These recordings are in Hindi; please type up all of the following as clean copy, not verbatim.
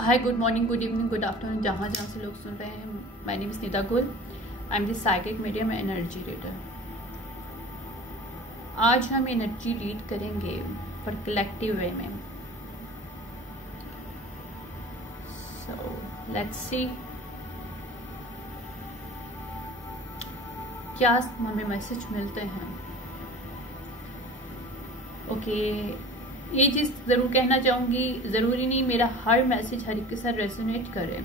हाय, good morning, good evening, good afternoon, जहाँ जहाँ से लोग सुन रहे हैं। माय नेम इज़ नीता गुल। I am the psychic medium energy reader. आज हम एनर्जी रीड करेंगे फॉर कलेक्टिव वे में। सो लेट्स सी क्या हमें मैसेज मिलते हैं। ओके, ये चीज़ ज़रूर कहना चाहूँगी, ज़रूरी नहीं मेरा हर मैसेज हर एक के साथ रेजोनेट करे।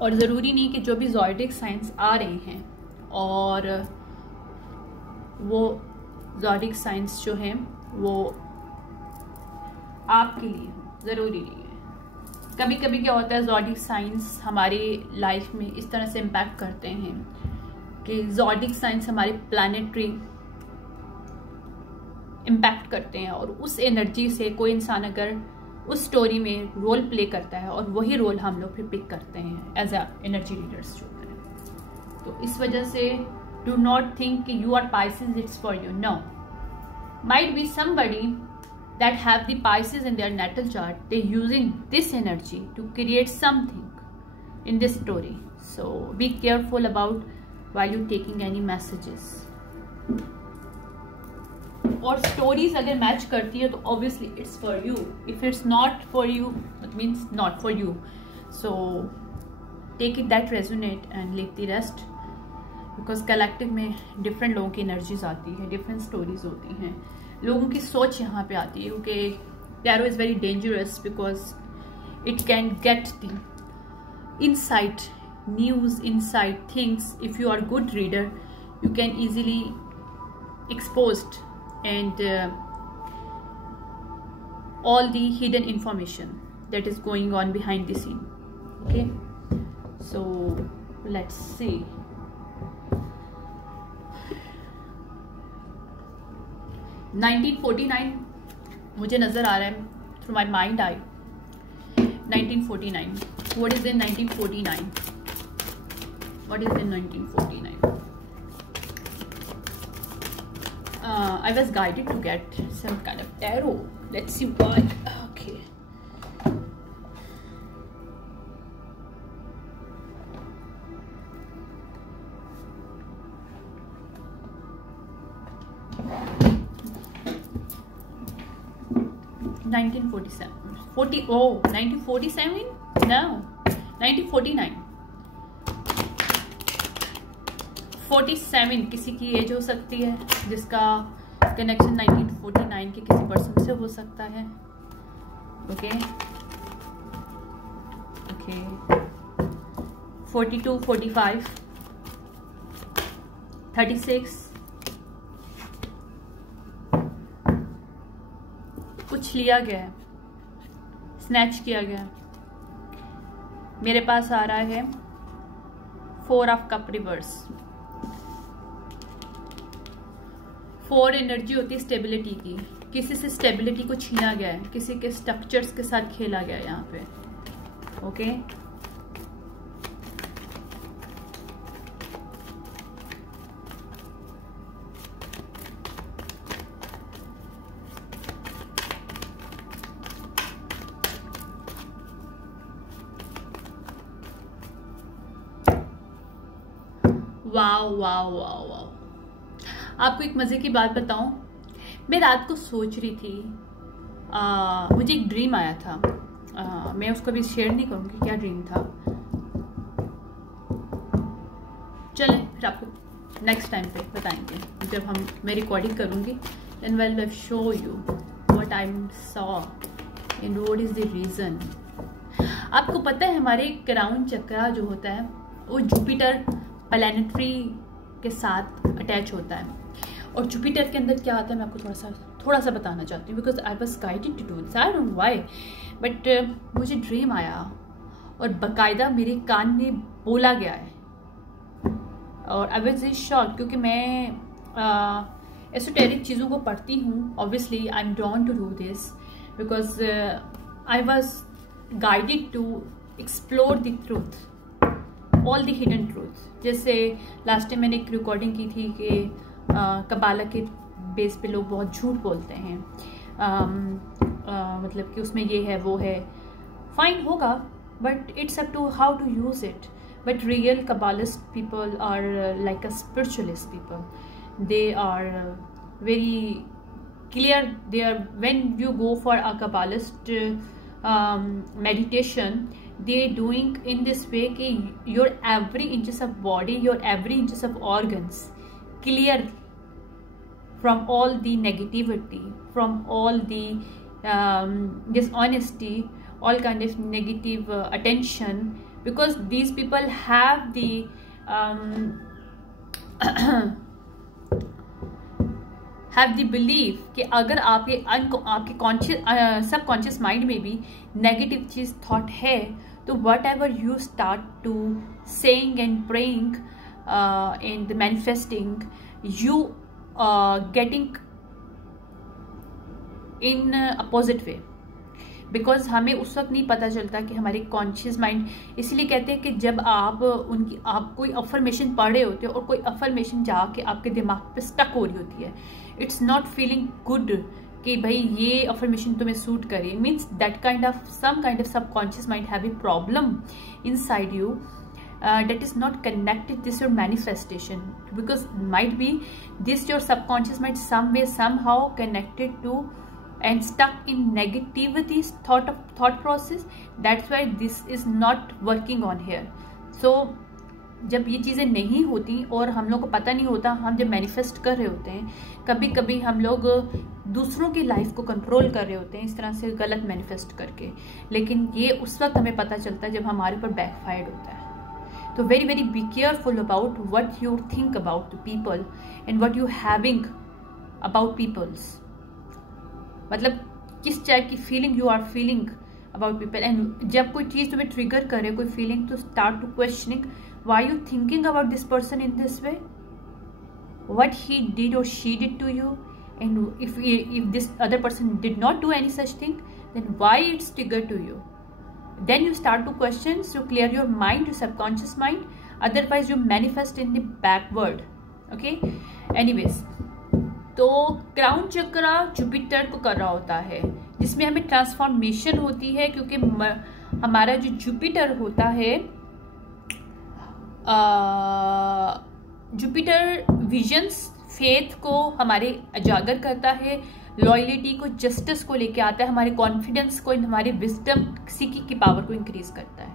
और ज़रूरी नहीं कि जो भी ज़ोडिक साइंस आ रहे हैं और वो ज़ोडिक साइंस जो हैं वो आपके लिए ज़रूरी नहीं है। कभी कभी क्या होता है, ज़ोडिक साइंस हमारी लाइफ में इस तरह से इम्पैक्ट करते हैं कि ज़ोडिक साइंस हमारे प्लानेटरी इम्पैक्ट करते हैं, और उस एनर्जी से कोई इंसान अगर उस स्टोरी में रोल प्ले करता है और वही रोल हम लोग फिर पिक करते हैं एज अ एनर्जी रीडर्स जो है। तो इस वजह से डू नॉट थिंक कि you are Pisces, it's for you. No, might be somebody that have the Pisces in their natal chart, they using this energy to create something in this story. So be careful about while you taking any messages. और स्टोरीज अगर मैच करती है तो obviously it's for you. If it's not for you, it means not for you. So take it that resonate and leave the rest, because collective में डिफरेंट लोगों की एनर्जीज आती है, डिफरेंट स्टोरीज होती हैं, लोगों की सोच यहाँ पे आती है। क्योंकि tarot is very dangerous because it can get the insight news, insight things. If you are good reader you can easily exposed and all the hidden information that is going on behind the scene. Okay, so let's see. 1949 मुझे नजर आ रहा है, through my mind eye. 1949. What is in 1949? What is in 1949? I was guided to get some kind of tarot. Let's see why. Okay. Oh, 1947? No, 1949. 47 किसी की एज हो सकती है जिसका कनेक्शन 1949 के किसी पर्सन से हो सकता है। ओके, 42, 45, 36, कुछ लिया गया है, स्नैच किया गया। मेरे पास आ रहा है 4 ऑफ कप रिवर्स। 4 एनर्जी होती है स्टेबिलिटी की। किसी से स्टेबिलिटी को छीना गया है, किसी के स्ट्रक्चर्स के साथ खेला गया है यहाँ पे। Okay, wow wow wow wow. आपको एक मज़े की बात बताऊं, मैं रात को सोच रही थी, मुझे एक ड्रीम आया था। मैं उसको भी शेयर नहीं करूंगी क्या ड्रीम था। चलें, फिर आपको नेक्स्ट टाइम पे बताएंगे जब मैं रिकॉर्डिंग करूंगी। Then we'll show you what I saw and what is the reason. आपको पता है हमारे क्राउन चक्रा जो होता है वो जुपिटर प्लैनेटरी के साथ अटैच होता है। और जुपिटर के अंदर क्या आता है मैं आपको थोड़ा सा बताना चाहती हूँ, because I was guided to do this. I don't know why, but मुझे ड्रीम आया और बाकायदा मेरे कान में बोला गया है। और आई वॉज वेरी शॉक्ड क्योंकि मैं एसोटेरिक चीज़ों को पढ़ती हूँ। Obviously I am drawn to do this because I was guided to explore the truth, all the hidden truth. जैसे लास्ट टाइम मैंने एक रिकॉर्डिंग की थी कि कबाला के बेस पे लोग बहुत झूठ बोलते हैं, मतलब कि उसमें ये है वो है, फाइन होगा, but it's up to how to use it. But real Kabbalist people are like a spiritualist people. They are very clear. They are, when you go for a Kabbalist meditation, they doing in this way कि your every inches of body, your every inches of organs clear from all the negativity, from all the dishonesty, all kind of negative attention. Because these people have the have the belief कि अगर आपके कॉन्शियस सबकॉन्शियस माइंड में भी नेगेटिव चीज थॉट है, तो whatever you start to saying and praying and manifesting, you getting in opposite way. Because हमें उस वक्त नहीं पता चलता कि हमारे कॉन्शियस माइंड, इसीलिए कहते हैं कि जब आप कोई अफर्मेशन पढ़ रहे होते हो और कोई अफर्मेशन जाके आपके दिमाग पे स्टक हो रही होती है, इट्स नॉट फीलिंग गुड कि भाई ये अफर्मेशन तुम्हें सूट करे. Means that kind of some kind of subconscious mind have a problem inside you that is not connected this your manifestation, because might be this your subconscious mind some way somehow connected to and stuck in negativity thought process. That's why this is not working on here. So जब ये चीज़ें नहीं होती और हम लोग को पता नहीं होता, हम जब मैनिफेस्ट कर रहे होते हैं, कभी कभी हम लोग दूसरों की लाइफ को कंट्रोल कर रहे होते हैं इस तरह से गलत मैनिफेस्ट करके, लेकिन ये उस वक्त हमें पता चलता है जब हमारे ऊपर बैकफायर्ड होता है. तो very very be careful about what you think about the people and what you having about peoples. मतलब किस टाइप की feeling you are feeling about people. And जब कोई चीज़ तुम्हें ट्रिगर करे, कोई फीलिंग, तो start to questioning why you thinking about this person in this way, what he did or she did to you, and if this other person did not do any such thing, then why it's trigger to you. Then you start to question, to clear your mind, your subconscious mind. Otherwise you manifest in the backward. Okay. Anyways, तो क्राउन चक्रा जुपिटर को कर रहा होता है, जिसमें हमें ट्रांसफॉर्मेशन होती है, क्योंकि हमारा जो जुपिटर होता है, जुपिटर विजन्स, फेथ को हमारे उजागर करता है, लॉयलिटी को, जस्टिस को लेके आता है, हमारे कॉन्फिडेंस को, हमारे विजडम सीकिंग की पावर को इंक्रीज करता है.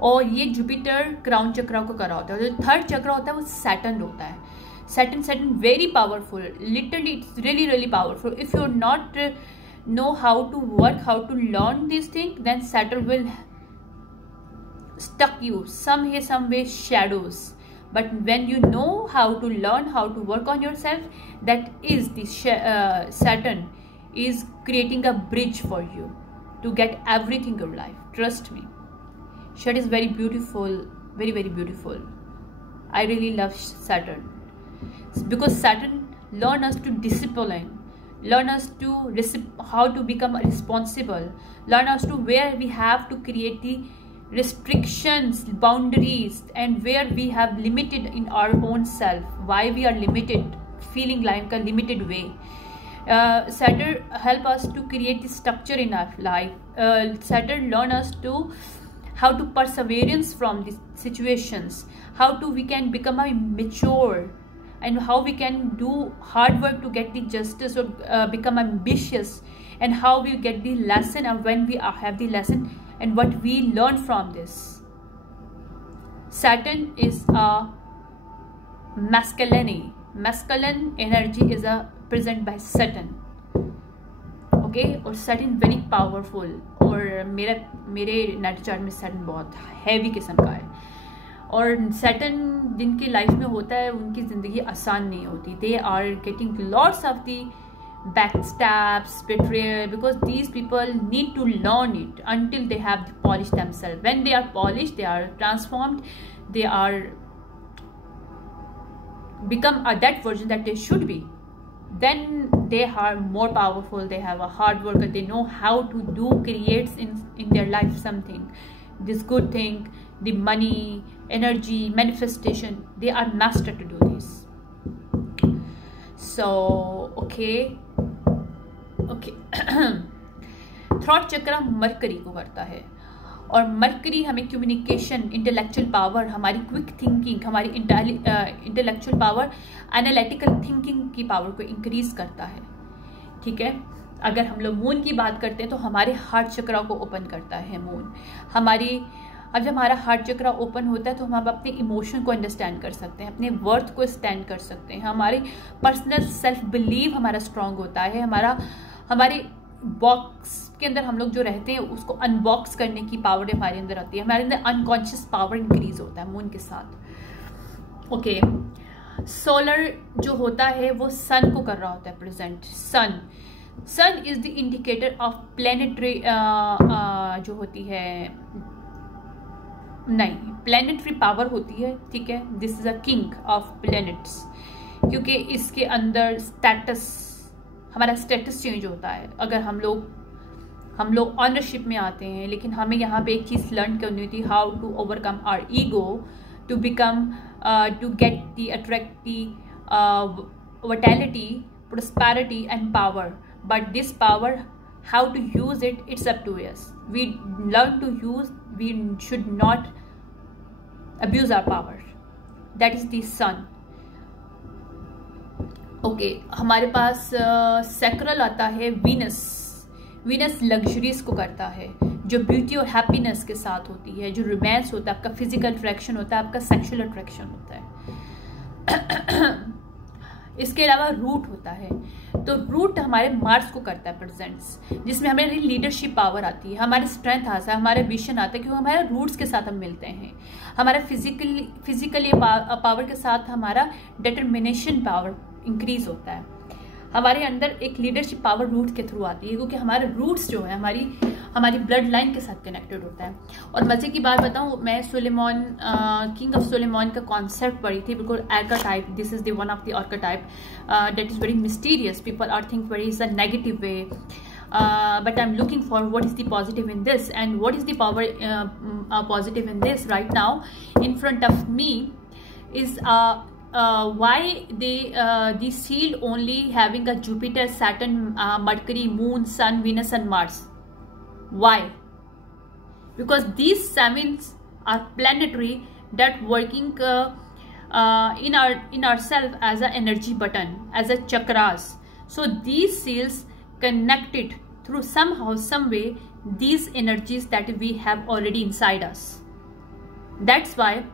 और ये जुपिटर क्राउन चक्रा को कर रहा होता है. जो थर्ड चक्रा होता है वो सैटर्न होता है. Saturn very powerful, literally it's really really powerful. If you not know how to work, how to learn this thing, then Saturn will stuck you some way shadows. But when you know how to learn, how to work on yourself, that is the Saturn is creating a bridge for you to get everything in life. Trust me, Saturn is very beautiful, very very beautiful. I really love Saturn because Saturn learn us to discipline, learn us to how to become responsible, learn us to where we have to create the restrictions, boundaries, and where we have limited in our own self, why we are limited, feeling like a limited way. Saturn help us to create the structure in our life. Saturn learn us to how to perseverance from these situations, how to we can become a mature, and how we can do hard work to get the justice or become ambitious, and how we get the lesson, and when we have the lesson and what we learn from this. Saturn is a masculine energy is a present by Saturn. Okay, और Saturn very powerful. और मेरे नेट चार्ट में Saturn बहुत हैवी किस्म का है. और Saturn जिनकी लाइफ में होता है उनकी ज़िंदगी आसान नहीं होती. They are getting lots of the backstabs, betrayal, because these people need to learn it until they have polished themselves. When they are polished, they are transformed, they are become that version that they should be, then they are more powerful. They have a hard worker, they know how to do, creates in their life something, this good thing, the money, energy, manifestation. They are master to do this. So okay throat chakra mercury को करता है, और मरकरी हमें कम्युनिकेशन, इंटेलेक्चुअल पावर, हमारी क्विक थिंकिंग, हमारी इंटेलेक्चुअल पावर, एनालिटिकल थिंकिंग की पावर को इंक्रीज करता है। ठीक है, अगर हम लोग मून की बात करते हैं तो हमारे हार्ट चक्रा को ओपन करता है मून। अब जब हमारा हार्ट चक्रा ओपन होता है तो हम अपने इमोशन को अंडरस्टैंड कर सकते हैं, अपने वर्थ को स्टैंड कर सकते हैं, हमारी पर्सनल सेल्फ बिलीव हमारा स्ट्रांग होता है, हमारे बॉक्स के अंदर हम लोग जो रहते हैं उसको अनबॉक्स करने की पावर हमारे अंदर आती है, हमारे अंदर अनकॉन्शियस पावर इंक्रीज होता है मून के साथ। ओके, सोलर जो होता है वो सन को कर रहा होता है present. Sun is the indicator of planetary जो होती है, नहीं, प्लैनेटरी पावर होती है। ठीक है, this is a king of planets, क्योंकि इसके अंदर हमारा स्टेटस चेंज होता है। अगर हम लोग ऑनरशिप में आते हैं, लेकिन हमें यहाँ पे एक चीज़ लर्न करनी थी, how to overcome our ego to become to get the attract the vitality, prosperity and power. But this power, how to use it, it's up to us. We learn to use, we should not abuse our power. That is the sun. Okay, हमारे पास सैक्रल आता है वीनस लग्जरीज को करता है, जो ब्यूटी और हैप्पीनेस के साथ होती है, जो रोमांस होता है, आपका फिजिकल अट्रैक्शन होता है, आपका सेक्सुअल अट्रैक्शन होता है। इसके अलावा रूट होता है, तो रूट हमारे मार्स को करता है प्रेजेंट्स, जिसमें हमारी लीडरशिप पावर आती है, हमारे स्ट्रेंथ आता है, हमारा विजन आता है, क्योंकि हमारे रूट्स के साथ हम मिलते हैं। हमारा फिजिकली पावर के साथ हमारा डिटर्मिनेशन पावर इंक्रीज होता है। हमारे अंदर एक लीडरशिप पावर रूट के थ्रू आती है, क्योंकि हमारे रूट्स जो है हमारी ब्लड लाइन के साथ कनेक्टेड होता है। और मजे की बात बताऊं, मैं सुलेमान किंग ऑफ सुलेमान का कॉन्सेप्ट पढ़ी थी, बिल्कुल archetype. This is the one of the archetype that is very mysterious. People are think very is a negative way, but I'm looking for what is the positive in this, and what is the power positive in this. Right now in front of me is why the shield only having a Jupiter, Saturn, Mercury, Moon, Sun, Venus and Mars. Why? Because these 7 are planetary that working in ourselves as a energy button, as a chakras. So these seals connected through somehow, some way, these energies that we have already inside us. That's why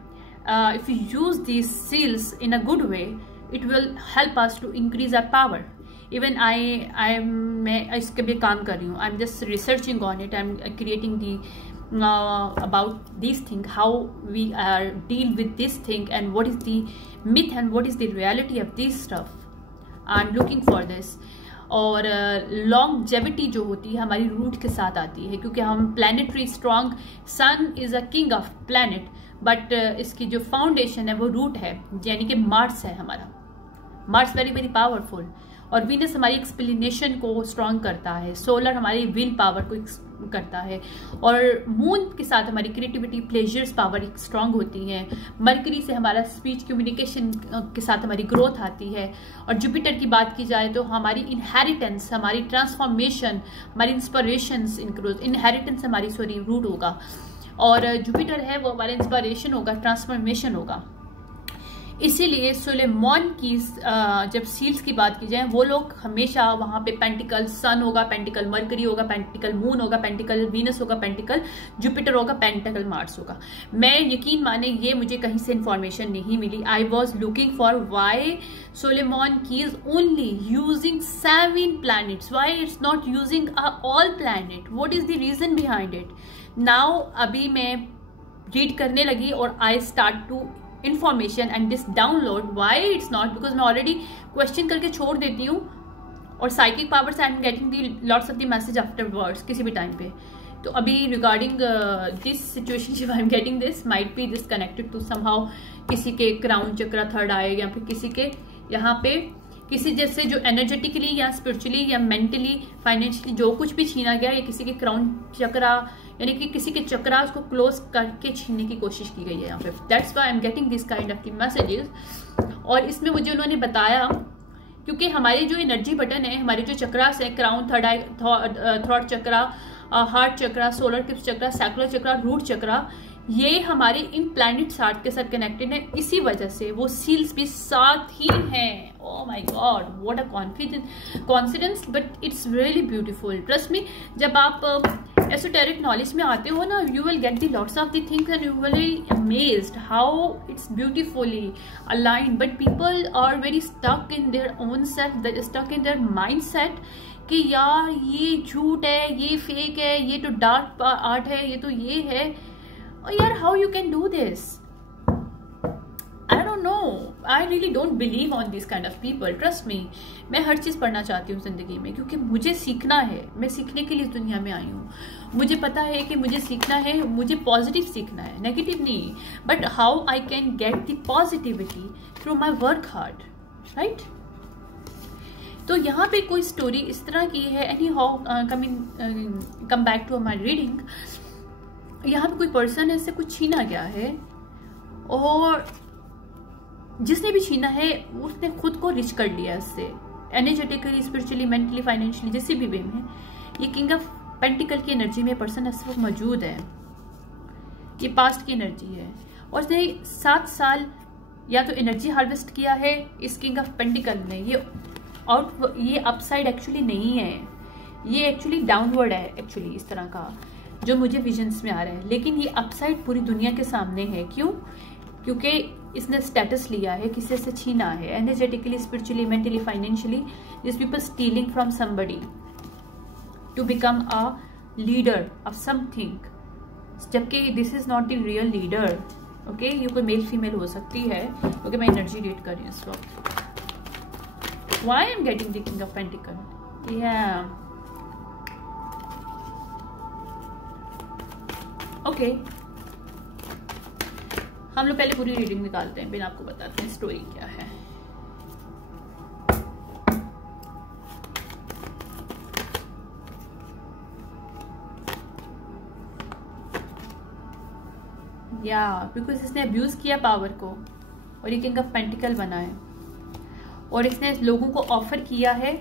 if you use these seals in a good way, it will help us to increase our power. Even मैं इसके भी काम कर रही हूँ. I'm just researching on it. I'm creating the about this thing, how we deal with this thing, and what is the myth and what is the reality of this stuff. I'm looking for this. और लॉन्गजेविटी जो होती है हमारी रूट के साथ आती है, क्योंकि हम planetary strong, sun is a king of planet, but इसकी जो फाउंडेशन है वो रूट है, यानी कि मार्स है हमारा. Mars very very powerful. और वीनस हमारी एक्सप्लेनेशन को स्ट्रॉन्ग करता है, सोलर हमारी विल पावर को करता है, और मून के साथ हमारी क्रिएटिविटी, प्लेजर्स पावर स्ट्रॉन्ग होती है. मरकरी से हमारा स्पीच, कम्युनिकेशन के साथ हमारी ग्रोथ आती है. और जुपिटर की बात की जाए तो हमारी इनहेरिटेंस, हमारी ट्रांसफॉर्मेशन, हमारी इंस्पिरेशंस इंक्रीज. इनहेरिटेंस हमारी रूट होगा, और जुपिटर है वो हमारा इंस्पिरेशन होगा, ट्रांसफॉर्मेशन होगा. इसीलिए सुलेमान की जब सील्स की बात की जाए, वो लोग हमेशा वहाँ पे पेंटिकल सन होगा, पेंटिकल मरकरी होगा, पेंटिकल मून होगा, पेंटिकल वीनस होगा, पेंटिकल जुपिटर होगा, पेंटिकल मार्स होगा. मैं यकीन माने ये मुझे कहीं से इंफॉर्मेशन नहीं मिली. I was looking for why Suleman key is only using 7 planets, why it's not using all planet, what is the reason behind it. Now अभी मैं रीड करने लगी और I start to information and this download why it's not, because मैं already question करके छोड़ देती हूँ, और psychic powers I am getting the lots of the message afterwards किसी भी टाइम पे. तो अभी regarding this situation I am getting this might be this connected to somehow किसी के crown चक्रा थर्ड आए, या फिर किसी के यहाँ पे किसी जैसे जो एनर्जेटिकली या स्पिरिचुअली या मेंटली फाइनेंशियली जो कुछ भी छीना गया, या किसी के क्राउन चक्रा यानी कि किसी के चक्रा उसको क्लोज करके छीनने की कोशिश की गई है यहाँ पे. That's why I am getting this kind of messages. और इसमें मुझे उन्होंने बताया, क्योंकि हमारे जो एनर्जी बटन है, हमारे जो चक्रास है, क्राउन, थर्ड आई, थ्रॉट चक्रा, हार्ट चक्रा, सोलर टिप्स चक्रा, सैक्युलर चक्रा, रूट चक्रा, ये हमारे इन प्लैनेट चार्ट के साथ कनेक्टेड है। इसी वजह से वो सील्स भी साथ ही हैं। Oh my god, what a confidence, but it's really beautiful. Trust me, जब आप एसोटेरिक नॉलेज में आते हो ना, you will get the lots of the things and you will be amazed how it's beautifully aligned. But people are very stuck in their own self, stuck in their mind set कि यार ये झूठ है, ये फेक है, ये तो डार्क आर्ट है, ये तो ये है। Oh yeah, how you can do this? I don't know. I really don't believe on these kind of people. Trust me. मैं हर चीज़ पढ़ना चाहती हूँ ज़िंदगी में, क्योंकि मुझे सीखना है। मैं सीखने के लिए इस दुनिया में आई हूँ। मुझे पता है कि मुझे सीखना है, मुझे पॉजिटिव सीखना है, नेगेटिव नहीं। But how I can get the positivity through my work hard, right? तो यहाँ पे कोई स्टोरी इस तरह की है। Anyhow come back to my reading. यहाँ पे कोई पर्सन है, इससे कुछ छीना गया है, और जिसने भी छीना है उसने खुद को रिच कर लिया इससे, एनर्जेटिकली, स्पिरिचुअली, मेंटली, फाइनेंशियली, जिस भी वे में। ये किंग ऑफ पेंटिकल की एनर्जी में पर्सन इस वक्त मौजूद है। ये पास्ट की एनर्जी है, और उसने 7 साल या तो एनर्जी हार्वेस्ट किया है इस किंग ऑफ पेंटिकल में। ये अपसाइड एक्चुअली नहीं है, ये एक्चुअली डाउनवर्ड है एक्चुअली, इस तरह का जो मुझे विजन्स में आ रहा है। लेकिन ये अपसाइड पूरी दुनिया के सामने है। क्यों? क्योंकि इसने स्टेटस लिया है, किसी से छीना है, energetically, spiritually, mentally, financially. This people stealing from somebody to become a leader of something, जबकि this is not the real leader. Okay, ये कोई मेल फीमेल हो सकती है, क्योंकि मैं एनर्जी रीड कर रही हूँ इस वक्त। Why I am getting the king of pentacle? या ओके, हम लोग पहले पूरी रीडिंग निकालते हैं, फिर आपको बताते हैं स्टोरी क्या है। या बिकॉज इसने अब्यूज किया पावर को, और ये किंग ऑफ पेंटिकल बना है, और इसने लोगों को ऑफर किया है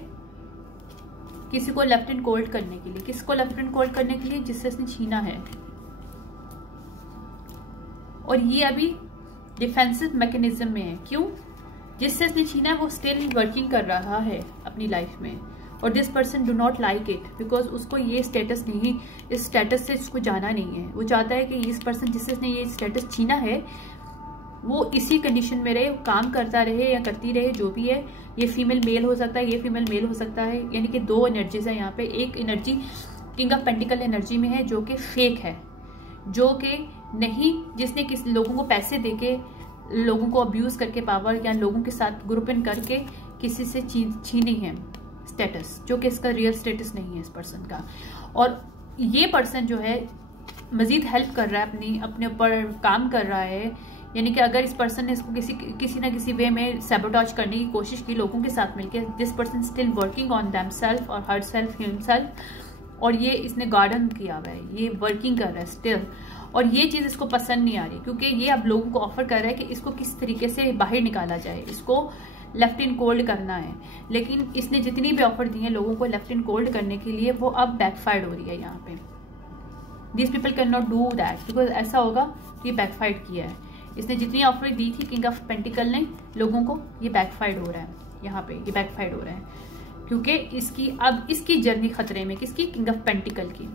किसी को लेफ्ट एंड कोल्ड करने के लिए। किसको लेफ्ट एंड कोल्ड करने के लिए? जिससे इसने छीना है। और ये अभी डिफेंसिव मैकेनिज्म में है। क्यों? जिससे इसने छीना है वो स्टिल वर्किंग कर रहा है अपनी लाइफ में, और this person do not like it, because उसको ये स्टेटस नहीं, इस स्टेटस से इसको जाना नहीं है। वो चाहता है कि इस पर्सन जिससे इसने ये स्टेटस छीना है वो इसी कंडीशन में रहे, काम करता रहे या करती रहे, जो भी है। ये फीमेल मेल हो सकता है, ये फीमेल मेल हो सकता है, यानी कि 2 एनर्जीज है यहाँ पे। एक energy king of pentacle energy में है जो कि फेक है, जो कि नहीं, जिसने किसी लोगों को पैसे देके, लोगों को अब्यूज करके पावर, या लोगों के साथ ग्रुप इन करके किसी से छीनी है स्टेटस, जो कि इसका रियल स्टेटस नहीं है इस पर्सन का। और ये पर्सन जो है मजीद हेल्प कर रहा है, अपने ऊपर काम कर रहा है। यानी कि अगर इस पर्सन ने इसको किसी ना किसी वे में सैबोटेज करने की कोशिश की लोगों के साथ मिलकर, this person still working on them self और हर सेल्फ हिमसेल्फ, और ये इसने गार्डन किया हुआ है, ये वर्किंग कर रहा है स्टिल। और ये चीज़ इसको पसंद नहीं आ रही, क्योंकि ये अब लोगों को ऑफर कर रहा है कि इसको किस तरीके से बाहर निकाला जाए, इसको लेफ्ट इन कोल्ड करना है। लेकिन इसने जितनी भी ऑफर दी है लोगों को लेफ्ट इन कोल्ड करने के लिए, वो अब बैकफायर्ड हो रही है यहाँ पे। This people can not do that, because ऐसा होगा कि बैकफायर्ड किया है इसने। जितनी ऑफर दी थी किंग ऑफ पेंटिकल ने लोगों को, ये बैकफायर्ड हो रहा है यहाँ पे, ये बैकफायर्ड हो रहा है, क्योंकि इसकी जर्नी खतरे में, किसकी? किंग ऑफ पेंटिकल की।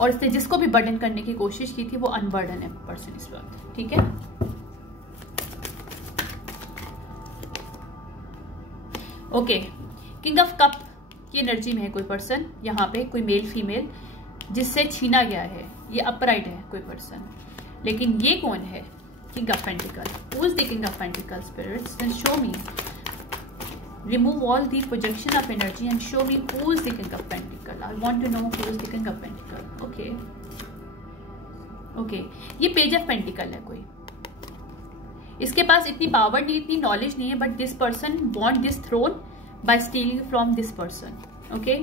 और इसने जिसको भी बर्डन करने की कोशिश की थी वो अनबर्डन है पर्सन इस वक्त। ठीक है, ओके। किंग ऑफ कप की एनर्जी में है कोई पर्सन यहाँ पे, कोई मेल फीमेल जिससे छीना गया है। ये अपराइट है कोई पर्सन, लेकिन ये कौन है? King of pentacle. Who is the king of pentacle? Spirits can show me, remove all the projection of energy and show me who is the king of pentacle. I want to know who is the king of pentacle. Okay, ये पेज ऑफ पेंटिकल है कोई, इसके पास इतनी पावर नहीं, इतनी नॉलेज नहीं है, but this person want this throne by stealing from this person. Okay,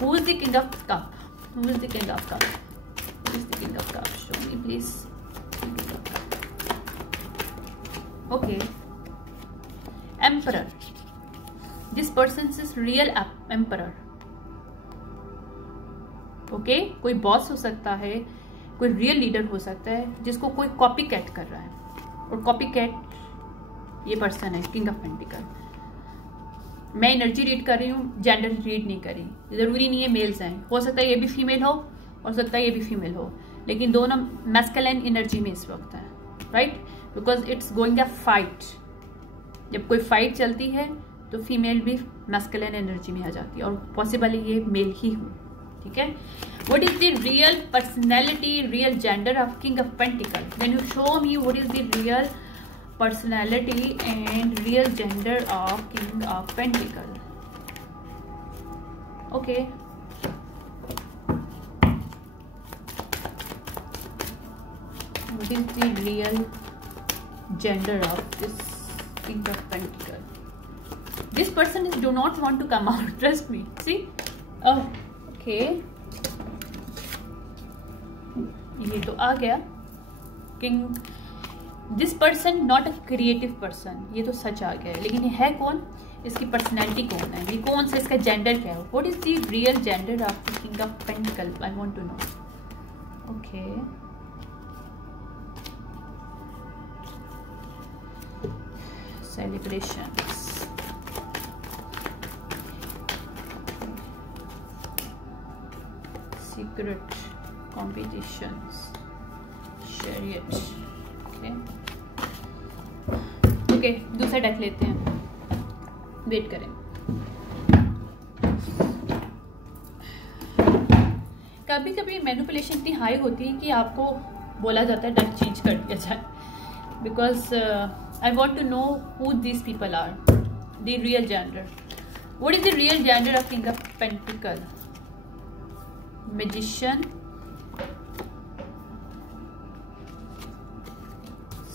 who is the king of cup? Who is the king of cup? Who is the king of cup? Show me please. Okay, emperor. This person is real emperor. Okay, कोई बॉस हो सकता है, कोई रियल लीडर हो सकता है जिसको कोई कॉपी कैट कर रहा है, और कॉपी कैट ये पर्सन है, किंग ऑफ पेंटिकल। मैं एनर्जी रीड कर रही हूँ, जेंडर रीड नहीं करी, जरूरी नहीं है मेल्स हैं, हो सकता है ये भी फीमेल हो, हो सकता है ये भी फीमेल हो, लेकिन दोनों मैस्कुलिन एनर्जी में इस वक्त है, right, because it's going a fight. जब कोई फाइट चलती है तो फीमेल भी मैस्कुलिन एनर्जी में आ जाती है, और पॉसिबली ये मेल ही हो, ठीक है। What is the real personality, real gender of king of pentacle? Can you show me what is the real personality and real gender of king of pentacle? Okay, what is the real gender of this king of pentacle? This person is do not want to come out, trust me. See, oh okay, ये तो आ गया king। This person not a creative person, ये तो सच आ गया है, लेकिन ये है कौन, इसकी पर्सनैलिटी कौन है, ये कौन सा, इसका जेंडर क्या है? What is the real gender of the king of pentacle? I want to know. Okay, celebrations, secret competitions, chariot. Okay, दूसरा डेक लेते हैं, वेट करें। कभी कभी मैनिपुलेशन इतनी हाई होती है कि आपको बोला जाता है डेक चेंज कर दिया जाए, because I want to know who these people are, the real gender. What is the real gender of king of pentacle? Magician,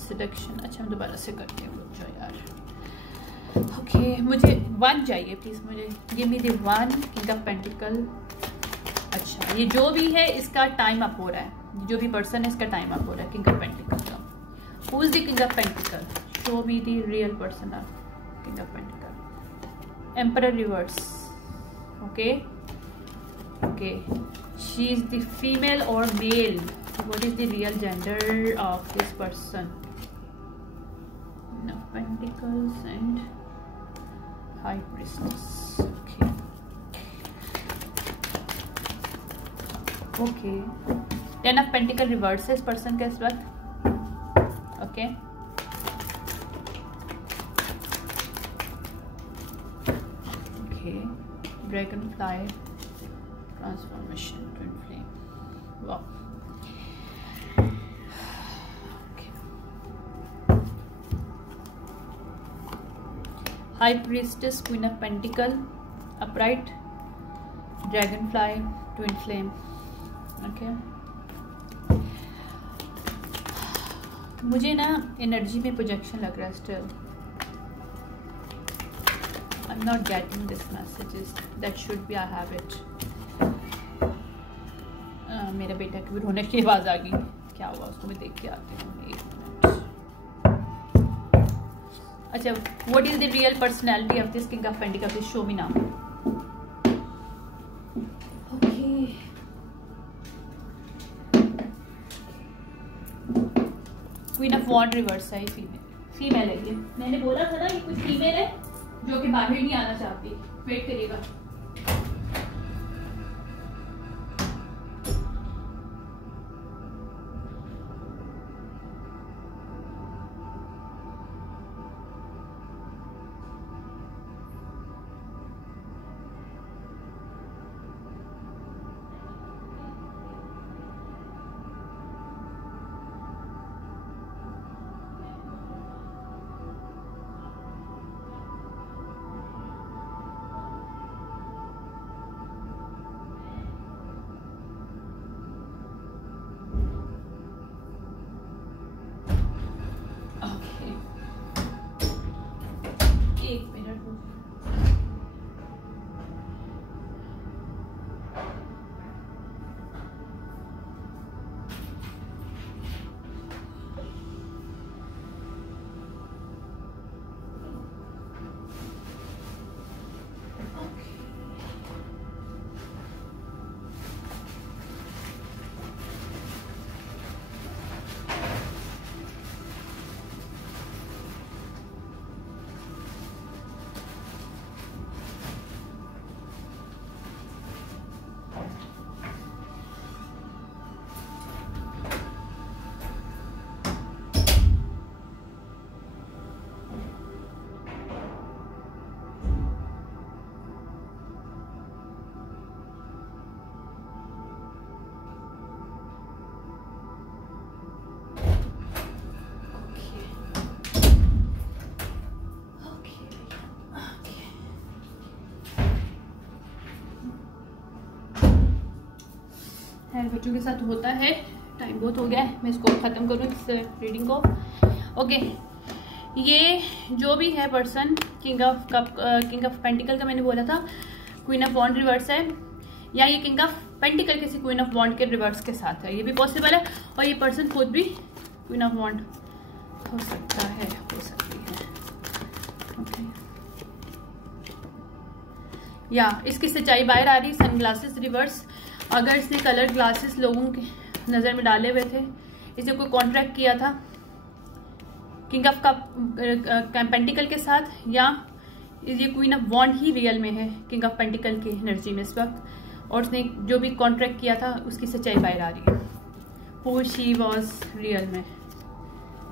seduction. अच्छा, मैं दोबारा से करती हूँ जो यार। ओके, मुझे 1 चाहिए प्लीज, मुझे give me the 1 king of pentacle. अच्छा, ये जो भी है इसका टाइम अप हो रहा है, जो भी पर्सन है इसका टाइम अप हो रहा है किंग ऑफ पेंटिकल का। Who is the king of pentacle? Show me the real person of king of pentacle. Emperor reverse. Okay okay, she is the female or male? What is the real gender of this person? of Pentacles and High Priestess. Okay. Okay. 10 of Pentacles reverse है इस पर्सन का इस वक्त। Okay, okay, dragon fly, transformation, twin flame. वाह, High Priestess, Queen of Pentacle, upright, Dragonfly, Twin Flame. Okay. मुझे ना एनर्जी में प्रोजेक्शन लग रहा है still. I'm not getting this messages. That should be I have it. मेरा बेटा की भी रोने की आवाज़ आ गई, क्या हुआ उसको मैं देख के आती हूँ, 1 मिनट। अच्छा, what is the real personality of this king of pentacle? Please show me now. Okay, queen of wand reverse है, फीमेल है ये। मैंने बोला था ना ये कुछ फीमेल है जो कि बाहर नहीं आना चाहती, वेट करिएगा। है बच्चों के साथ होता है। टाइम बहुत हो गया है, मैं इसको ख़त्म करूँ इस रीडिंग को। ओके, ये जो भी है person king of cup, king of pentacle का मैंने बोला था, क्वीन ऑफ वॉन्ड रिवर्स है, या ये किंग ऑफ पेंटिकल किसी क्वीन ऑफ वॉन्ड के रिवर्स के साथ है, ये भी पॉसिबल है। और ये पर्सन खुद भी क्वीन ऑफ वॉन्ड हो सकता है, हो सकती है। ओके, या इसकी सच्चाई बाहर आ रही। सनग्लासेस रिवर्स, अगर इसने कलर ग्लासेस लोगों के नज़र में डाले हुए थे, इसने कोई कॉन्ट्रैक्ट किया था किंग ऑफ कप पेंटिकल के साथ, या ये क्वीन ऑफ वॉन्ड ही रियल में है किंग ऑफ पेंटिकल की एनर्जी में इस वक्त, और उसने जो भी कॉन्ट्रैक्ट किया था उसकी सच्चाई बाहर आ रही है। हू शी वॉज रियल में,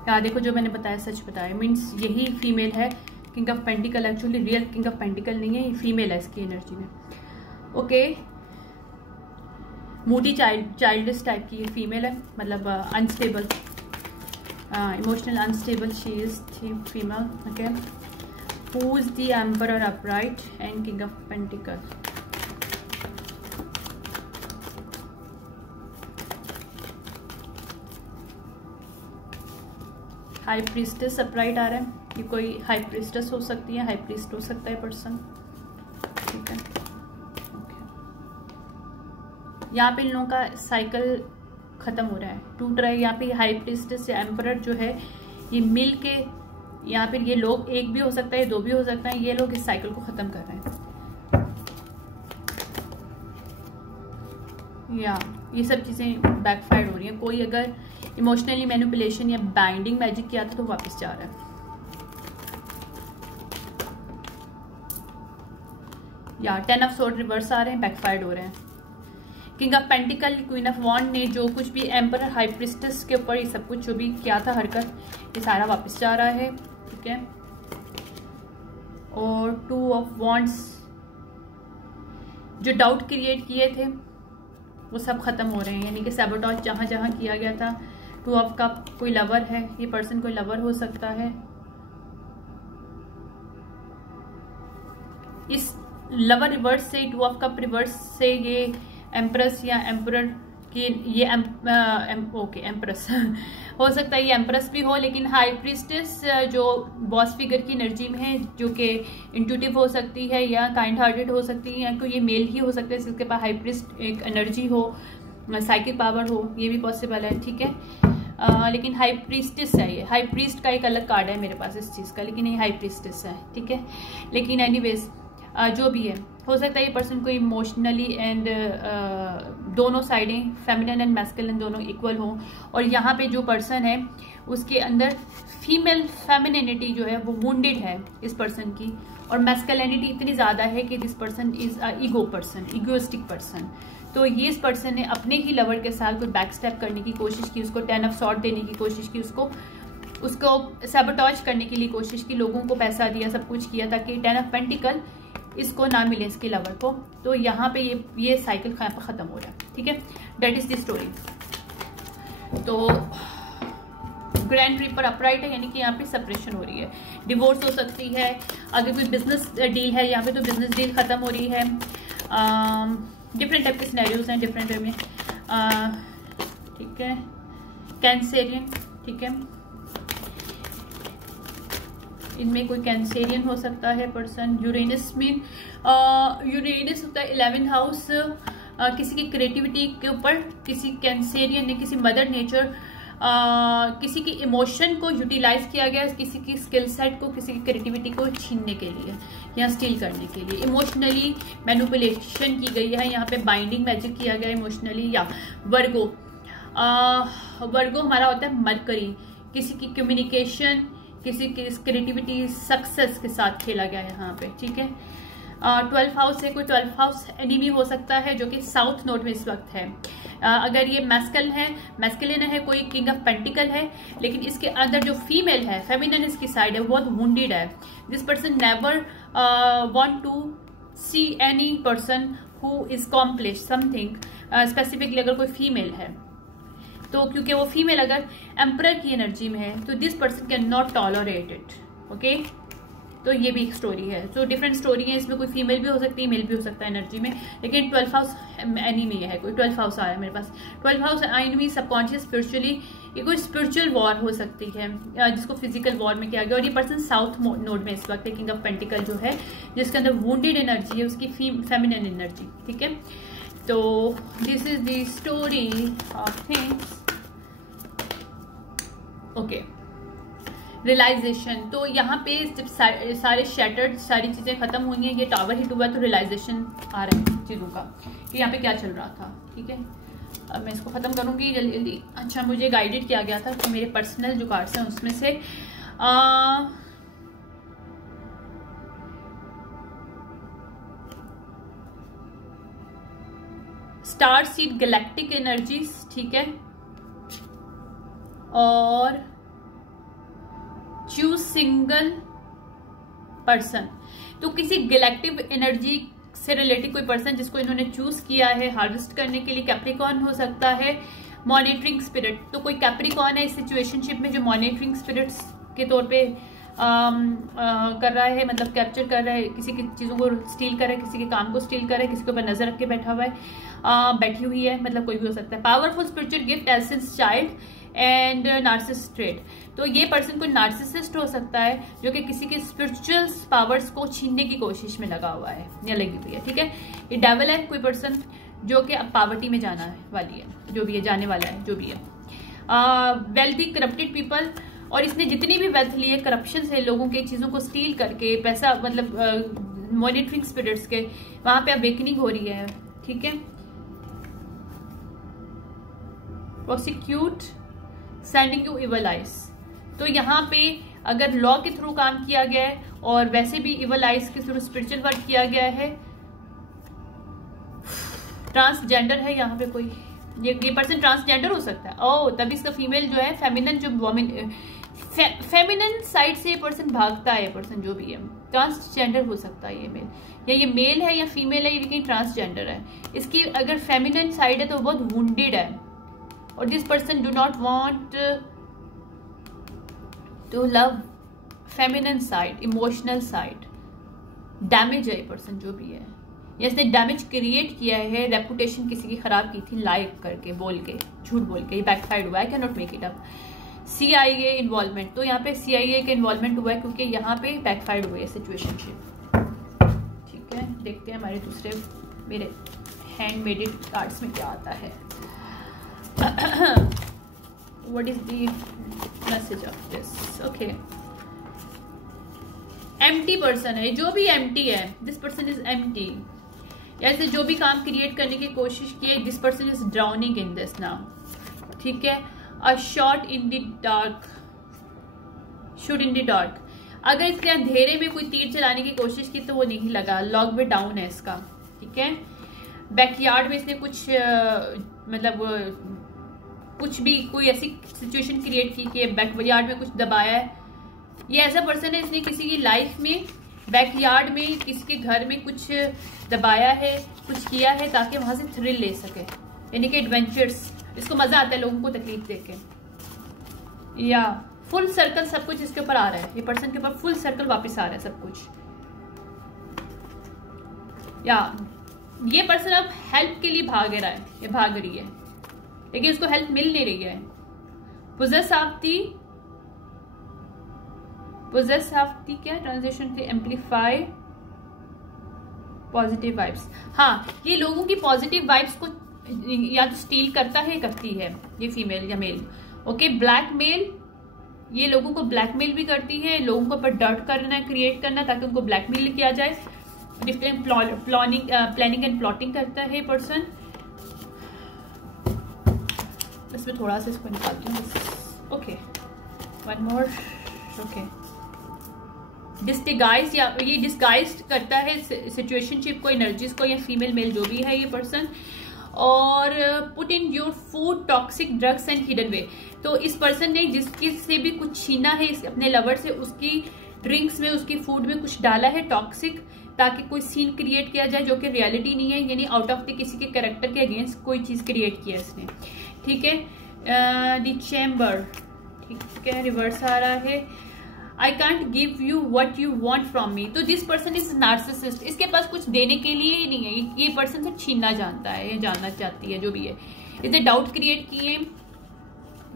या देखो जो मैंने बताया सच बताया, मीन्स यही फीमेल है king of pentacle. Actually real king of pentacle नहीं है, ये फीमेल है इसकी एनर्जी में। ओके, मूडी चाइल्डिश टाइप की ये फीमेल है, मतलब unstable, emotional unstable she is female. Okay, who is the emperor upright and king of pentacle. High priestess upright आ रहा है, ये कोई हाई प्रीस्टेस हो सकती है, हाई प्रीस्ट हो सकता है पर्सन। ठीक है, यहाँ पे इन लोगों का साइकिल खत्म हो रहा है, टूट रहा है। यहाँ पे हाई प्रीस्टेस या एम्परर जो है ये मिल के, यहाँ पे ये लोग एक भी हो सकता है, दो भी हो सकता है, ये लोग इस साइकिल को खत्म कर रहे हैं। या ये सब चीजें बैकफायर हो रही हैं। कोई अगर इमोशनली मैनिपुलेशन या बाइंडिंग मैजिक किया था तो वापस जा रहा है। या 10 ऑफ सोर्ड रिवर्स आ रहे हैं, बैकफायर हो रहे हैं। King of pentacle, queen of wand ने जो कुछ भी एम्परर हाई प्रीस्टेस के ऊपर ये सब कुछ जो भी किया था हरकत, ये सारा वापस जा रहा है। ठीक है, और 2 ऑफ वॉन्ड्स जो डाउट क्रिएट किए थे वो सब खत्म हो रहे हैं, यानी कि सैबोटॉज जहां जहां किया गया था। 2 ऑफ कप, कोई लवर है, ये पर्सन कोई लवर हो सकता है। इस लवर रिवर्स से, 2 ऑफ कप रिवर्स से ये एम्प्रेस या एम्परर की, ये एम्प्रेस हो सकता है, ये एम्प्रेस भी हो। लेकिन हाई प्रीस्टेस जो बॉस फिगर की एनर्जी में है, जो कि इंट्यूटिव हो सकती है या काइंड हार्टेड हो सकती है, या कोई ये मेल ही हो सकता है जिसके पास हाई प्रीस्ट एक एनर्जी हो, साइकिक पावर हो, ये भी पॉसिबल है। ठीक है, लेकिन हाई प्रीस्टेस है, ये हाई प्रीस्ट का एक अलग कार्ड है मेरे पास इस चीज़ का, लेकिन ये हाई प्रीस्टेस है। ठीक है, लेकिन एनीवेज जो भी है, हो सकता है ये पर्सन को इमोशनली एंड दोनों साइडें, फेमिनिन एंड मैस्कुलिन दोनों इक्वल हो, और यहाँ पे जो पर्सन है उसके अंदर फीमेल फेमिनिनिटी जो है वो वुंडेड है इस पर्सन की, और मैस्कुलिनिटी इतनी ज़्यादा है कि this person is a ego person, egoistic person. तो ये इस पर्सन ने अपने ही लवर के साथ कोई बैक स्टेप करने की कोशिश की, उसको 10 ऑफ सॉर्ड देने की कोशिश की, उसको सैबोटॉज करने के लिए कोशिश की, लोगों को पैसा दिया, सब कुछ किया ताकि 10 ऑफ पेंटिकल इसको ना मिले, इसके लवर को। तो यहाँ पे ये साइकिल खत्म हो रहा है। ठीक है, दैट इज द स्टोरी। तो ग्रैंड रीपर अपराइट है, यानी कि यहाँ पे सेपरेशन हो रही है, डिवोर्स हो सकती है। अगर कोई बिजनेस डील है यहाँ पे तो बिजनेस डील खत्म हो रही है। डिफरेंट टाइप के सिनेरियोज हैं डिफरेंट वे में। ठीक है, कैंसेरियन, ठीक है, इनमें कोई कैंसेरियन हो सकता है पर्सन। यूरेनस मीन यूरेनस होता है 11th हाउस, किसी की क्रिएटिविटी के ऊपर किसी कैंसेरियन ने, किसी मदर नेचर, किसी की इमोशन को यूटिलाइज किया गया, किसी की स्किल सेट को, किसी की क्रिएटिविटी को छीनने के लिए या स्टील करने के लिए इमोशनली मैनिपुलेशन की गई है। यहाँ पे बाइंडिंग मैजिक किया गया इमोशनली। या वर्गो, वर्गो हमारा होता है मरकरी, किसी की कम्युनिकेशन, किसी की क्रिएटिविटी, सक्सेस के साथ खेला गया है यहाँ पे। ठीक है, 12th हाउस है, कोई 12th हाउस एनिमी हो सकता है जो कि साउथ नोड में इस वक्त है। अगर ये मैस्कुलिन है, कोई किंग ऑफ पेंटिकल है, लेकिन इसके अंदर जो फीमेल है, फेमिनिन इसकी साइड है, वो बहुत वुंडेड है। This person never want to see any person who is accomplish something, specifically अगर कोई फीमेल है तो, क्योंकि वो फीमेल अगर एम्परर की एनर्जी में है तो this person can not tolerate it. Okay, तो ये भी एक स्टोरी है। तो डिफरेंट स्टोरी है, इसमें कोई फीमेल भी हो सकती है, मेल भी हो सकता है एनर्जी में, लेकिन 12th हाउस एनिमी है, कोई 12th हाउस आया मेरे पास। 12th house enemy subconscious spiritually, ये कोई स्पिरिचुअल वॉर हो सकती है जिसको फिजिकल वॉर में किया गया। और ये पर्सन साउथ नोड में इस वक्त किंग ऑफ पेंटिकल जो है, जिसके अंदर वुंडेड एनर्जी है, उसकी फेमिनिन एनर्जी, ठीक है। तो this is the story of things. Okay, realization. तो यहाँ पे जब सारे शैटर्ड सारी चीजें खत्म हुई हैं, ये टावर हिट हुआ, तो रियलाइजेशन आ रहा है चीजों का कि यहाँ पे क्या चल रहा था, ठीक है। अब मैं इसको खत्म करूंगी जल्दी जल्दी। अच्छा, मुझे गाइडेड किया गया था कि मेरे पर्सनल जो कार्ड्स हैं उसमें से स्टार सीड गैलेक्टिक एनर्जीज, ठीक है, और चूज सिंगल पर्सन। तो किसी गैलेक्टिक एनर्जी से रिलेटेड कोई पर्सन जिसको इन्होंने चूज किया है हार्वेस्ट करने के लिए, कैप्रिकॉर्न हो सकता है, मॉनिटरिंग स्पिरिट। तो कोई कैप्रिकॉर्न है इस सिचुएशनशिप में जो मॉनिटरिंग स्पिरिट्स के तौर पे कर रहा है, मतलब कैप्चर कर रहा है, किसी की चीजों को स्टील कर रहा है, किसी के काम को स्टील कर रहा है, किसी के ऊपर नजर रख के बैठा हुआ है, बैठी हुई है, मतलब कोई भी हो सकता है। Powerful spiritual gift essence child and narcissist trait. तो ये पर्सन कोई नार्सिसिस्ट हो सकता है जो कि किसी के स्पिरिचुअल पावर्स को छीनने की कोशिश में लगा हुआ है या लगी हुई है, ठीक है। ये डेविल है, कोई पर्सन जो कि अब पावर्टी में जाना है वाली है, जो भी है, जाने वाला है, जो भी है। वेल्थी करप्टेड पीपल, और इसने जितनी भी वेल्थ ली है करप्शन से, लोगों के चीजों को स्टील करके पैसा, मतलब मॉनिटरिंग स्पिरिट्स के, वहां पे अवेकनिंग हो रही है, ठीक है। Prosecute sending you evil eyes. तो यहाँ पे अगर लॉ के थ्रू काम किया गया है और वैसे भी इवल आइज के थ्रू स्पिरिचुअल वर्क किया गया है। ट्रांसजेंडर है यहाँ पे कोई, ये पर्सन ट्रांसजेंडर हो सकता है। ओ, तभी इसका फीमेल जो है, फेमिनन जो फेमिनन साइड से ये पर्सन भागता है, ये पर्सन जो भी है ट्रांसजेंडर हो सकता है ये मेल, या ये मेल है या फीमेल है, ये लेकिन ट्रांसजेंडर है। इसकी अगर फेमिनन साइड है तो बहुत वुंडेड है, और this person do not want to love feminine side, emotional side. Damage है ये पर्सन जो भी है, या इसने डैमेज क्रिएट किया है, रेपुटेशन किसी की खराब की थी लाइक करके, बोल के, झूठ बोल के, ये बैकफायर्ड हुआ है, can not make it up. CIA involvement, तो यहाँ पे CIA का इन्वॉल्वमेंट हुआ है क्योंकि यहाँ पे बैकफायर्ड हुई है सिचुएशनशिप, ठीक है। देखते हैं हमारे दूसरे मेरे हैंडमेडेड कार्ड्स में क्या आता है। What is the message of this? Okay. Empty person है, जो भी empty है, this person is empty. ऐसे जो भी काम क्रिएट करने की कोशिश की है, this person is drowning in this now. ठीक है। A shot in the dark. Shoot in the dark. अगर इसके अंधेरे में कोई तीर चलाने की कोशिश की तो वो नहीं लगा, लॉक में डाउन है इसका, ठीक है। बैकयार्ड में इसने कुछ मतलब कुछ भी कोई ऐसी सिचुएशन क्रिएट की कि बैकयार्ड में कुछ दबाया है। ये ऐसा पर्सन है, इसने किसी की लाइफ में बैकयार्ड में किसी के घर में कुछ दबाया है, कुछ किया है ताकि वहां से थ्रिल ले सके, यानी कि एडवेंचर्स। इसको मजा आता है लोगों को तकलीफ देके, या फुल सर्कल सब कुछ इसके ऊपर आ रहा है, ये पर्सन के ऊपर फुल सर्कल वापस आ रहा है सब कुछ। या ये पर्सन अब हेल्प के लिए भाग रहा है, ये भाग रही है, लेकिन उसको हेल्प मिल नहीं रही है। पोजेस ऑफ दी क्या ट्रांजेक्शन थे, एम्पलीफाई पॉजिटिव वाइब्स। हाँ, ये लोगों की पॉजिटिव वाइब्स को या तो स्टील करता है, करती है, ये फीमेल या मेल। ओके, ब्लैकमेल, ये लोगों को ब्लैकमेल भी करती है, लोगों को पर डर्ट करना, क्रिएट करना ताकि उनको ब्लैकमेल किया जाए। डिफरेंट प्लानिंग एंड प्लॉटिंग करता है पर्सन। इसमें थोड़ा सा इसको निकालती हूँ। Okay, one more. Okay, disguise, या ये डिस्गाइज करता है सिचुएशनशिप को, एनर्जीज को, या फीमेल मेल जो भी है ये पर्सन। और put in your food toxic drugs and hidden way. तो इस पर्सन ने जिसकी से भी कुछ छीना है अपने लवर से, उसकी ड्रिंक्स में, उसकी फूड में कुछ डाला है टॉक्सिक, ताकि कोई सीन क्रिएट किया जाए जो कि रियलिटी नहीं है, यानी आउट ऑफ द किसी के कैरेक्टर के अगेंस्ट कोई चीज क्रिएट किया इसने, ठीक है। द चैम्बर, ठीक है, रिवर्स आ रहा है। I can't give you what you want from me. तो दिस पर्सन इज नार्सिसिस्ट, इसके पास कुछ देने के लिए ही नहीं है, ये पर्सन से छीनना जानता है या जानना चाहती है, जो भी है। इसे डाउट क्रिएट किए,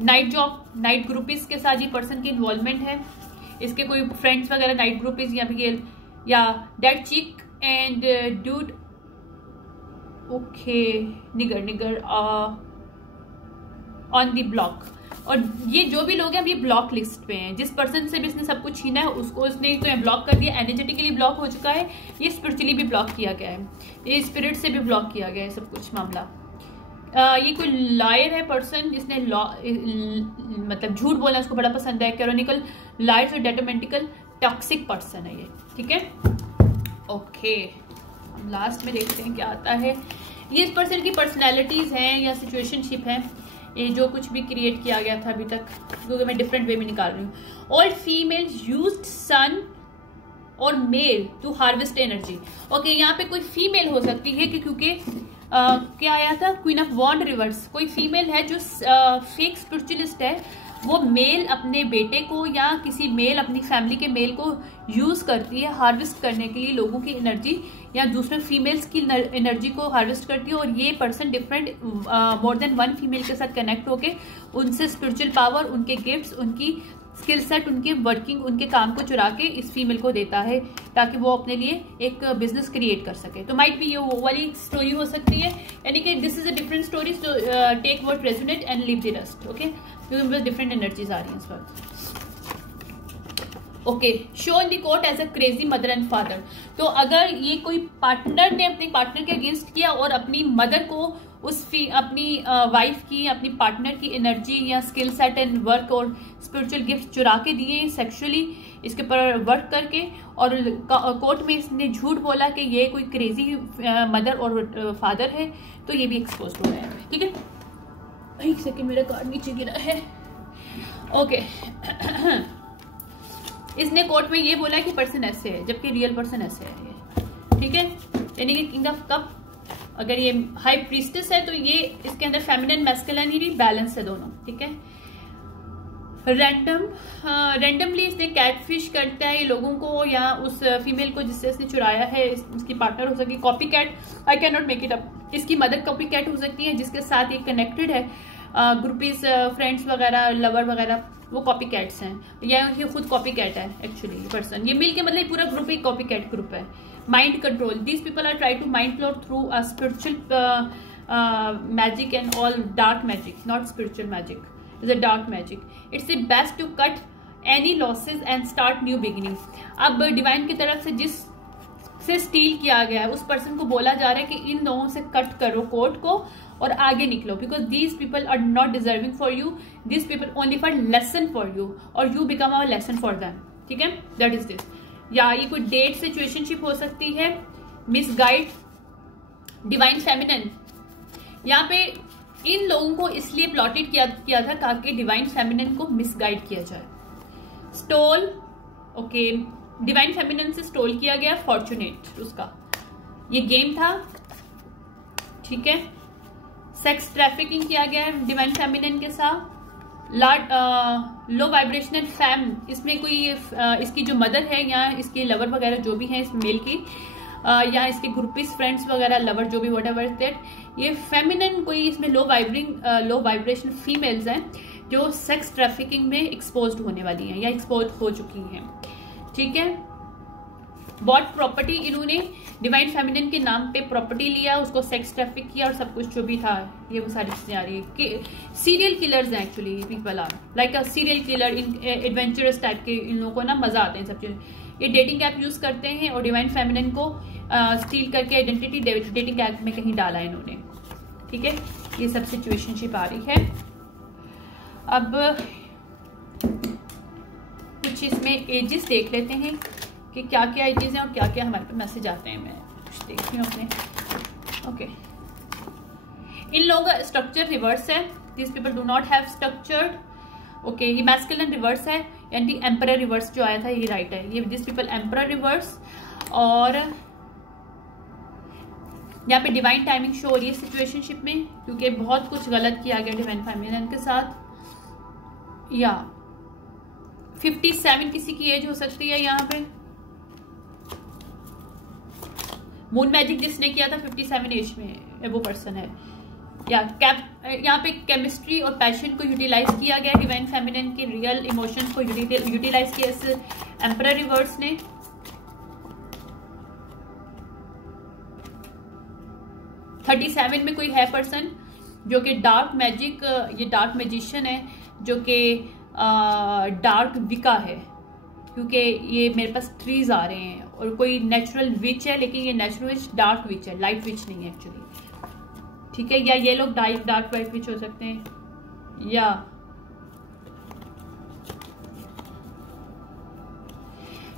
नाइट जॉब, नाइट ग्रुपीज के साथ ये पर्सन की इन्वॉल्वमेंट है, इसके कोई फ्रेंड्स वगैरह नाइट ग्रुपीज या डेड चिक and dude, okay, nigger on the block. और ये जो भी लोग हैं अभी ब्लॉक लिस्ट पे हैं, जिस पर्सन से भी इसने सब कुछ छीना है उसको इसने तो ब्लॉक कर दिया, एनर्जेटिकली ब्लॉक हो चुका है, ये स्पिरिचुअली भी ब्लॉक किया गया है, ये स्पिरिट से भी ब्लॉक किया गया है सब कुछ मामला। ये कोई लॉयर है पर्सन जिसने मतलब झूठ बोलना उसको बड़ा पसंद है, कैरोनिकल लायर्स और डेटोमेंटिकल टॉक्सिक पर्सन है ये, ठीक है। ओके, हम लास्ट में देखते हैं क्या आता है। ये इस पर्सन की पर्सनैलिटीज हैं या सिचुएशनशिप है, ये जो कुछ भी क्रिएट किया गया था अभी तक, क्योंकि मैं डिफरेंट वे में निकाल रही हूँ। ऑल फीमेल यूज्ड सन और male to harvest energy. Okay, यहाँ पे कोई फीमेल हो सकती है कि क्योंकि क्या आया था, क्वीन ऑफ वॉन्ड रिवर्स, कोई फीमेल है जो फेक स्पिरिचुअलिस्ट है, वो मेल अपने बेटे को या किसी मेल अपनी फैमिली के मेल को यूज करती है हार्वेस्ट करने के लिए लोगों की एनर्जी या दूसरे फीमेल्स की एनर्जी को हार्वेस्ट करती है। और ये person different more than one female के साथ कनेक्ट होके उनसे स्पिरिचुअल पावर, उनके गिफ्ट्स, उनकी स्किल सेट, उनके वर्किंग, उनके काम को चुरा के इस फीमेल को देता है ताकि वो अपने लिए एक बिजनेस क्रिएट कर सके। तो माइट भी ये वो वाली स्टोरी हो सकती है, यानी कि this is a different story, so take what resonate and leave the rest. Okay, क्योंकि मुझे डिफरेंट एनर्जीज आ रही हैं इस वक्त। Okay, show in the court as a crazy mother and father. तो अगर ये कोई पार्टनर ने अपने पार्टनर के अगेंस्ट किया और अपनी मदर को अपनी वाइफ की, अपनी पार्टनर की एनर्जी या स्किल सेट एंड वर्क और स्पिरिचुअल गिफ्ट चुरा के दिए सेक्सुअली, इसके ऊपर वर्क करके, और कोर्ट में इसने झूठ बोला कि ये कोई क्रेजी मदर और फादर है, तो ये भी एक्सपोज हो रहा है, ठीक है। एक सेकेंड, मेरा कार्ड नीचे गिरा है। ओके इसने कोर्ट में ये बोला कि पर्सन ऐसे है जबकि रियल पर्सन ऐसे है, ठीक है। यानी कि किंग ऑफ कप, अगर ये हाई प्रीस्टेस है तो ये इसके अंदर फेमिनिन मैस्कुलिनिटी बैलेंस है दोनों, ठीक है। रैंडमली इसने कैटफिश करता है लोगों को या उस फीमेल को जिससे इसने चुराया है, इसकी पार्टनर हो सकती है। Copy cat, I can not make it up, इसकी मदर कॉपी कैट हो सकती है जिसके साथ ये कनेक्टेड है, ग्रुपीज, फ्रेंड्स वगैरह, लवर वगैरह, वो कॉपी कैट्स हैं, या ये खुद कॉपी कैट है एक्चुअली पर्सन। ये मिल के मतलब पूरा ग्रुप ही कॉपी कैट ग्रुप है। Mind control, these people are try to mind control through a spiritual magic and all dark magic, not spiritual magic, is a dark magic. It's the best to cut any losses and start new beginning. अब डिवाइन की तरफ से जिस से स्टील किया गया है उस पर्सन को बोला जा रहा है कि इन लोगों से कट करो कोर्ट को और आगे निकलो, because these people are not deserving for you, these people only for lesson for you और you become a lesson for them, ठीक है। That is this. या ये कोई डेट सिचुएशनशिप हो सकती है, मिसगाइड, डिवाइन फेमिनिन। यहाँ पे इन लोगों को इसलिए प्लॉटेड किया था ताकि डिवाइन फेमिनिन को मिसगाइड किया जाए। स्टोल, ओके, डिवाइन फेमिनिन से स्टोल किया गया फॉर्चुनेट, उसका ये गेम था, ठीक है। सेक्स ट्रैफिकिंग किया गया है डिवाइन फेमिनिन के साथ। लो वाइब्रेशनल फैम, इसमें कोई इसकी जो मदर है या इसके लवर वगैरह जो भी है इस मेल की, या इसके ग्रुपिस फ्रेंड्स वगैरह लवर जो भी वट एवर दैट, ये फेमिनिन कोई इसमें लो वाइब्रेशन फीमेल्स हैं जो सेक्स ट्रैफिकिंग में एक्सपोज्ड होने वाली हैं या एक्सपोज हो चुकी हैं, ठीक है। बॉट प्रॉपर्टी, इन्होंने डिवाइन फेमिनिन के नाम पे प्रॉपर्टी लिया, उसको सेक्स ट्रैफिक किया और सब कुछ जो भी था, ये वो सारी चीजें आ रही है कि सीरियल किलर्स हैं actually, people are like a serial killer, adventurous type के, इन लोगों को ना मजा आते हैं सब चीजें। ये डेटिंग ऐप यूज करते हैं और डिवाइन फेमिनिन को स्टील करके आइडेंटिटी डेटिंग ऐप में कहीं डाला इन्होंने, ठीक है। ये सब सिचुएशनशिप आ रही है। अब कुछ इसमें एजेस देख लेते हैं कि क्या क्या एजेस हैं और क्या क्या हमारे पास मैसेज आते हैं। मैं कुछ देखती हूँ अपने, ओके। इन लोगों का स्ट्रक्चर रिवर्स है, this people do not have structured, okay. ये मैस्कुलिन रिवर्स है, यानी एम्परर रिवर्स जो आया था ये राइट है, ये दिस पीपल एम्परर रिवर्स। और यहाँ पे डिवाइन टाइमिंग शो हो रही है सिचुएशनशिप में, क्योंकि बहुत कुछ गलत किया गया डिवाइन फेमिनिन के साथ। या 57 किसी की एज हो सकती है यहाँ पे। मून मैजिक जिसने किया था 57 एज में वो पर्सन है। या यहाँ पे केमिस्ट्री और पैशन को यूटिलाइज किया गया, डिवाइन फेमिनिन के रियल इमोशंस को यूटिलाइज किया इस एम्परर रिवर्स ने। थर्टी 37 में कोई है पर्सन जो कि डार्क मैजिक, ये डार्क मैजिशियन है जो कि डार्क विका है, क्योंकि ये मेरे पास ट्रीज आ रहे हैं, और कोई नेचुरल विच है, लेकिन ये नेचुरल विच डार्क विच है, लाइट विच नहीं है एक्चुअली, ठीक है। या ये लोग डार्क वाइट विच हो सकते हैं, या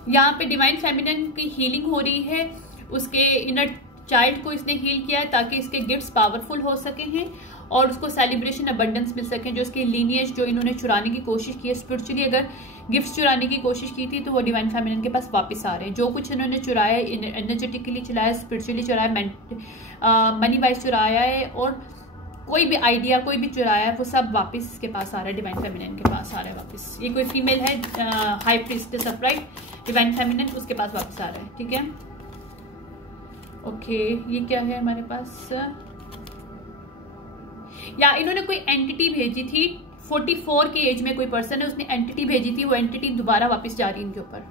यहाँ पे डिवाइन फेमिनिन की हीलिंग हो रही है, उसके इनर चाइल्ड को इसने हील किया है ताकि इसके गिफ्ट्स पावरफुल हो सके हैं और उसको सेलिब्रेशन अबंडेंस मिल सके। जो इसके लीनिएज जो इन्होंने चुराने की कोशिश की है स्पिरिचुअली, अगर गिफ्ट्स चुराने की कोशिश की थी तो वो डिवाइन फेमिनिन के पास वापस आ रहे हैं। जो कुछ इन्होंने चुराया, एनर्जेटिकली चुराया, स्पिरिचुअली चुराया, मनी वाइज चुराया है, और कोई भी आइडिया कोई भी चुराया है, वो सब वापस इसके पास आ रहा है, डिवाइन फेमिनिन के पास आ रहा है वापस। ये कोई फीमेल है, high priestess of right, divine feminine उसके पास वापस आ रहा है, ठीक है। ओके, ये क्या है हमारे पास, या इन्होंने कोई एंटिटी भेजी थी 44 की एज में, कोई पर्सन है उसने एंटिटी भेजी थी, वो एंटिटी दोबारा वापस जा रही है इनके ऊपर।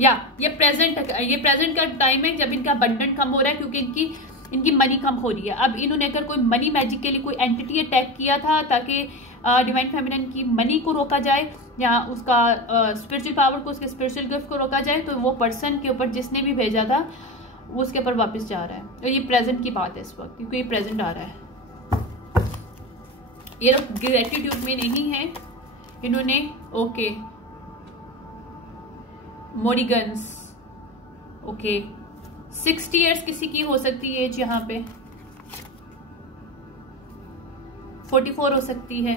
या ये प्रेजेंट का टाइम है जब इनका अबंडेंट कम हो रहा है, क्योंकि इनकी मनी कम हो रही है। अब इन्होंने अगर कोई मनी मैजिक के लिए कोई एंटिटी अटैक किया था ताकि डिवाइन फेमिनिन की मनी को रोका जाए या उसका स्पिरिचुअल पावर को, उसके स्पिरिचुअल गिफ्ट को रोका जाए, तो वो पर्सन के ऊपर जिसने भी भेजा था वो उसके ऊपर वापस जा रहा है। तो ये प्रेजेंट की बात है इस वक्त, क्योंकि ये प्रेजेंट आ रहा है। ये लोग ग्रेटिट्यूड में नहीं है इन्होंने। ओके, मोरिगन्स, ओके, 60 इयर्स किसी की हो सकती है एज, यहाँ पे 44 हो सकती है।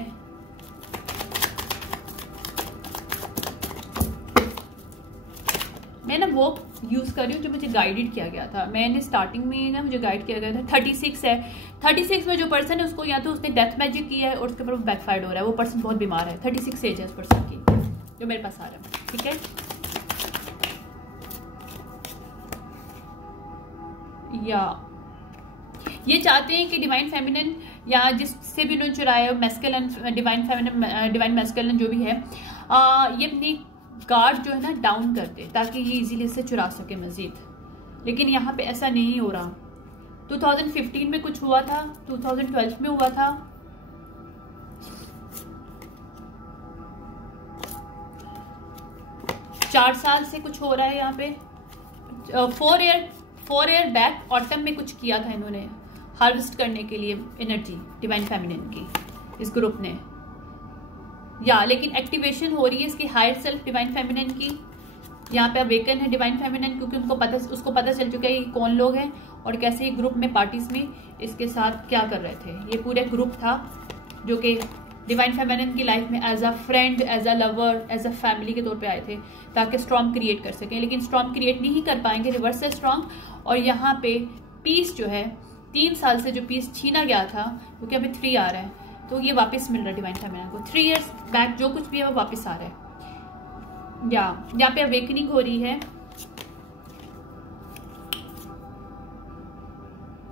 मैं ना वो यूज कर रही हूँ जो मुझे गाइडेड किया गया था, मैंने स्टार्टिंग में ना मुझे गाइड किया गया था। 36 है, 36 में जो पर्सन है उसको या तो उसने डेथ मैजिक किया है और उसके ऊपर बैकफायर्ड हो रहा है, वो पर्सन बहुत बीमार है। 36 एज है उस पर्सन की जो मेरे पास आ रहा है, ठीक है। या ये चाहते हैं कि डिवाइन फेमिनिन या जिससे भी उन्होंने चुराया masculine, divine feminine, divine masculine जो भी है, ये अपनी गार्ड जो है ना डाउन कर दे ताकि ये इजीली इससे चुरा सके मजीद। लेकिन यहाँ पे ऐसा नहीं हो रहा। 2015 में कुछ हुआ था, 2012 में हुआ था, चार साल से कुछ हो रहा है यहाँ पे। 4 ईयर बैक ऑटम में कुछ किया था इन्होंने हार्वेस्ट करने के लिए एनर्जी डिवाइन फेमिनिन की, इस ग्रुप ने। या लेकिन एक्टिवेशन हो रही है इसकी हायर सेल्फ डिवाइन फेमिनिन की। यहाँ पे अवेकन है डिवाइन फेमिनिन, क्योंकि उसको पता चल चुका है कि कौन लोग हैं और कैसे ये ग्रुप में पार्टीज में इसके साथ क्या कर रहे थे। ये पूरे ग्रुप था जो कि डिवाइन फेमिनिन की लाइफ में as a friend, as a lover, as a family के तौर पे आए थे ताकि स्ट्रॉन्ग क्रिएट कर सकें। लेकिन स्ट्रॉन्ग क्रिएट नहीं कर पाएंगे, रिवर्स से स्ट्रॉन्ग। और यहाँ पे पीस जो है, 3 साल से जो पीस छीना गया था, क्योंकि अभी 3 आ रहा है, तो ये वापस मिल रहा है डिवाइन फेमिनिन को। 3 इयर्स बैक जो कुछ भी है वो वापस आ रहा है। या यहाँ पे अवेकनिंग हो रही है,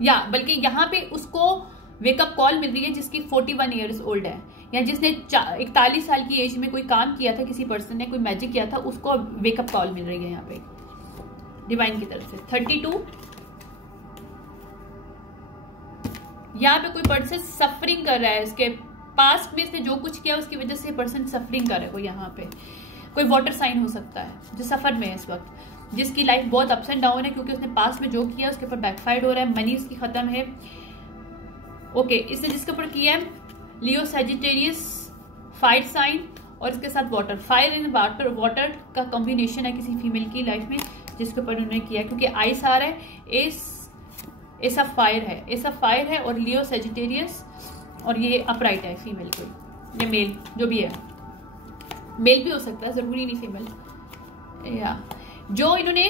या बल्कि यहाँ पे उसको वेकअप कॉल मिल रही है जिसकी 41 इयर्स ओल्ड है, या जिसने 41 साल की एज में कोई काम किया था, किसी पर्सन ने कोई मैजिक किया था, उसको वेकअप कॉल मिल रही है यहाँ पे डिवाइन की तरफ से। 32, यहाँ पे कोई पर्सन सफरिंग कर रहा है, इसके पास्ट में इसने जो कुछ किया उसकी वजह से पर्सन सफरिंग कर रहा है। कोई यहाँ पे कोई वाटर साइन हो सकता है जो सफर में है इस वक्त, जिसकी लाइफ बहुत अप्स एंड डाउन है, क्योंकि उसने पास्ट में जो किया उसके ऊपर बैकफायर्ड हो रहा है, मनी उसकी खत्म है। ओके, इसने जिसके ऊपर किया है लियो सैजिटेरियस फायर साइन, और इसके साथ वाटर, फायर एंड वाटर का कॉम्बिनेशन है किसी फीमेल की लाइफ में जिसके ऊपर उन्होंने किया, क्योंकि आइस आ रहा है, एस ऑफ फायर है और लियो सैजिटेरियस, और ये अपराइट है फीमेल कोई, ये मेल जो भी है, मेल भी हो सकता है, जरूरी नहीं फीमेल। या जो इन्होंने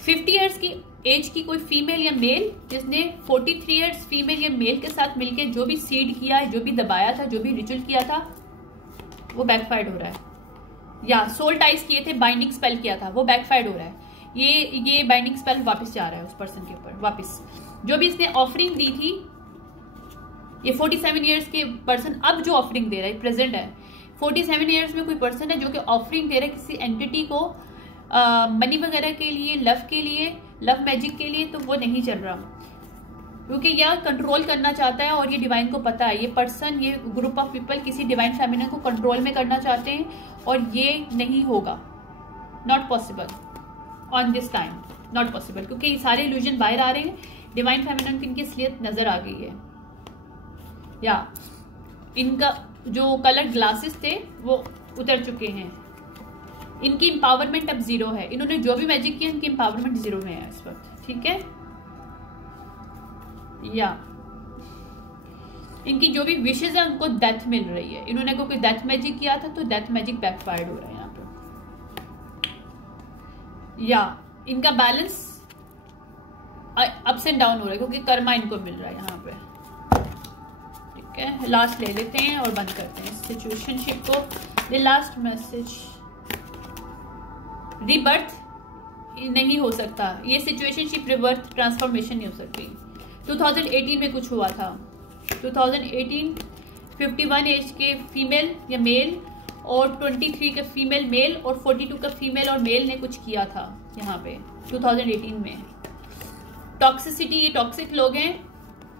50 इयर्स की एज की कोई फीमेल या मेल जिसने 43 ईयर्स फीमेल या मेल के साथ मिलके जो भी सीड किया है, जो भी दबाया था, जो भी रिचुअल किया था, वो बैकफायर्ड हो रहा है। या सोल टाइज किए थे, बाइंडिंग स्पेल किया था, वो बैकफायर्ड हो रहा है। ये बाइंडिंग स्पेल वापस जा रहा है उस पर्सन के ऊपर वापस। जो भी इसने ऑफरिंग दी थी, ये 47 ईयर्स के पर्सन अब जो ऑफरिंग दे रहा है, प्रेजेंट है 47 ईयर्स में कोई पर्सन है जो कि ऑफरिंग दे रहा है किसी एंटिटी को मनी वगैरह के लिए, लव मैजिक के लिए, तो वो नहीं चल रहा क्योंकि यह कंट्रोल करना चाहता है और ये डिवाइन को पता है। ये पर्सन, ये ग्रुप ऑफ पीपल किसी डिवाइन फेमिनिन को कंट्रोल में करना चाहते हैं और ये नहीं होगा, not possible on this time, not possible, क्योंकि ये सारे इल्यूजन बाहर आ रहे हैं। डिवाइन फेमिनिन की इनकी असलियत नजर आ गई है। या इनका जो कलर ग्लासेस थे वो उतर चुके हैं। इनकी एम्पावरमेंट अब 0 है। इन्होंने जो भी मैजिक किया, इनकी एम्पावरमेंट 0 में है इस वक्त, ठीक है। या इनकी जो भी विशेज है उनको डेथ मिल रही है। इन्होंने कोई डेथ मैजिक किया था तो डेथ मैजिक बैकफायर्ड हो रहा है यहाँ पे। या इनका बैलेंस अप्स एंड डाउन हो रहा है क्योंकि कर्मा इनको मिल रहा है यहाँ पे, ठीक है। लास्ट ले लेते हैं और बंद करते हैं सिचुएशनशिप को। द लास्ट मैसेज, रिबर्थ नहीं हो सकता, ये सिचुएशनशिप रिबर्थ ट्रांसफॉर्मेशन नहीं हो सकती। 2018 में कुछ हुआ था। 2018 51 एज के फीमेल या मेल और 23 के फीमेल मेल और 42 का फीमेल और मेल ने कुछ किया था यहाँ पे 2018 में। टॉक्सिसिटी, ये टॉक्सिक लोग हैं,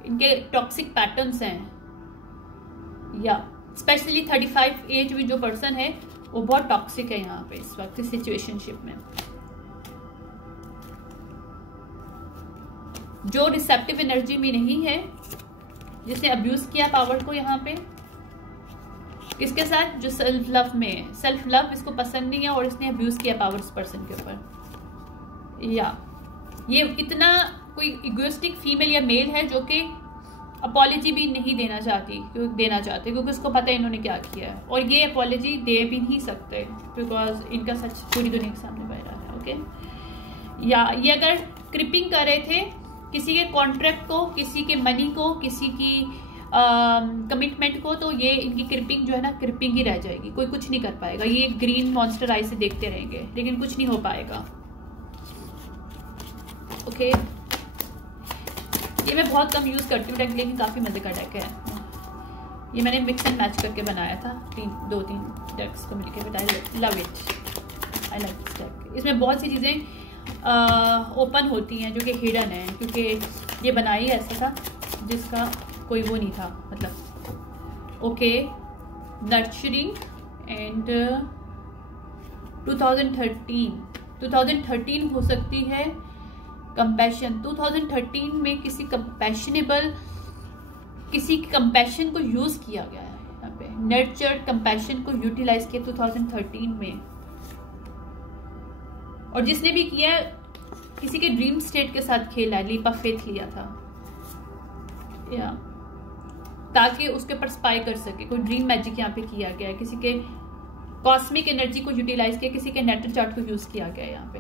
इनके टॉक्सिक पैटर्न्स हैं। या स्पेशली 35 एज में जो पर्सन है वो बहुत टॉक्सिक है यहाँ पे इस वक्त सिचुएशनशिप में। जो रिसेप्टिव एनर्जी में नहीं है, जिसने अब्यूज किया पावर को यहाँ पे, किसके साथ, जो सेल्फ लव में है। सेल्फ लव इसको पसंद नहीं है और इसने अब्यूज किया पावर उस पर्सन के ऊपर। या ये इतना कोई इगोइस्टिक फीमेल या मेल है जो कि अपॉलॉजी भी नहीं देना चाहते क्योंकि उसको पता है इन्होंने क्या किया है और ये अपॉलॉजी दे भी नहीं सकते बिकॉज इनका सच पूरी दुनिया के सामने बह रहा है। ओके। या ये अगर क्रिपिंग कर रहे थे किसी के कॉन्ट्रैक्ट को, किसी के मनी को, किसी की कमिटमेंट को, तो ये इनकी क्रिपिंग जो है ना, क्रिपिंग ही रह जाएगी, कोई कुछ नहीं कर पाएगा। ये ग्रीन मॉन्स्टर आई से देखते रहेंगे लेकिन कुछ नहीं हो पाएगा। ओके। ये मैं बहुत कम यूज करती हूँ डेक, लेकिन काफी मजे का डेक है। ये मैंने मिक्स एंड मैच करके बनाया था, 2-3 डेक्स को मिलकर, but I love it, I love this deck. इसमें बहुत सी चीजें ओपन होती हैं जो कि हिडन है, क्योंकि ये बनाई ऐसा था जिसका कोई वो नहीं था, मतलब। ओके। नर्चरिंग एंड 2013 हो सकती है। कंपैशन 2013 में किसी कंपैशन को यूज किया गया है यहाँ पे। नर्चर्ड कंपैशन को यूटिलाइज किया 2013 में, और जिसने भी किया किसी के ड्रीम स्टेट के साथ खेला है, लीप ऑफ फेथ लिया था या ताकि उसके ऊपर स्पाई कर सके। कोई ड्रीम मैजिक यहाँ पे किया गया है, किसी के कॉस्मिक एनर्जी को यूटिलाइज किया, किसी के नेटल चार्ट को यूज किया गया है यहाँ पे।